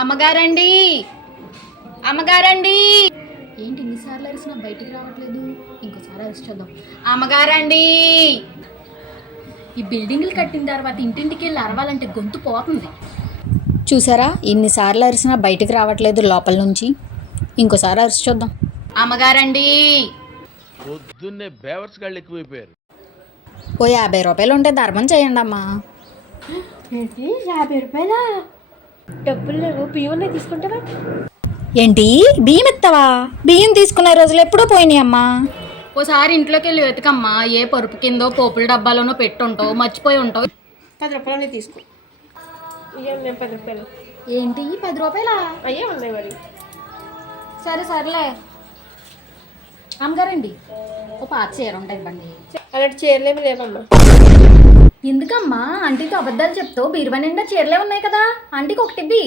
అమ్మగారండి, అమ్మగారండి. ఏంటి ఇన్నిసార్లు అరిసినా బయటికి రావట్లేదు? ఇంకోసారి అరిసి చూద్దాం. అమ్మగారండి. ఈ బిల్డింగ్లు కట్టిన తర్వాత ఇంటింటికి వెళ్ళి అరవాలంటే గొంతు పోతుంది. చూసారా, ఇన్నిసార్లు అరిసినా బయటికి రావట్లేదు లోపల నుంచి. ఇంకోసారి అరిసి చూద్దాం. అమ్మగారండి. పొద్దున్నే బేవర్స్ గాళ్ళు ఎక్కువైపోయారు. ఓ 50 రూపాయలు ఉంటే ధర్మం చేయండి అమ్మా. ఏంటి 50 రూపాయలా? డబ్బులు లేవు, బియ్యం తీసుకుంటావా? ఏంటి బియ్యం ఇస్తావా? బియ్యం తీసుకునే రోజులు ఎప్పుడో పోయినాయి అమ్మా. ఓసారి ఇంట్లోకి వెళ్ళి వెతకమ్మా, ఏ పరుపు కిందో పోపుల డబ్బాలోనో పెట్టుంటావు, మర్చిపోయి ఉంటావు. 10 రూపాయలు తీసుకో. ఇవ్వండి 10 రూపాయలు. ఏంటి 10 రూపాయలా? అయ్యే ఉన్నాయి మరి. సరే సర్లే. అమ్మగారండి, ఓ పాత చీర ఉంటాయి ఇవ్వండి. అలాంటి చీరలేమి లేవమ్మా. ఎందుకమ్మా ఆంటీతో అబద్ధాలు చెప్తావు? బీరువా నిండా చీరలే ఉన్నాయి కదా, ఆంటీకి ఒకటి ఇవ్వి.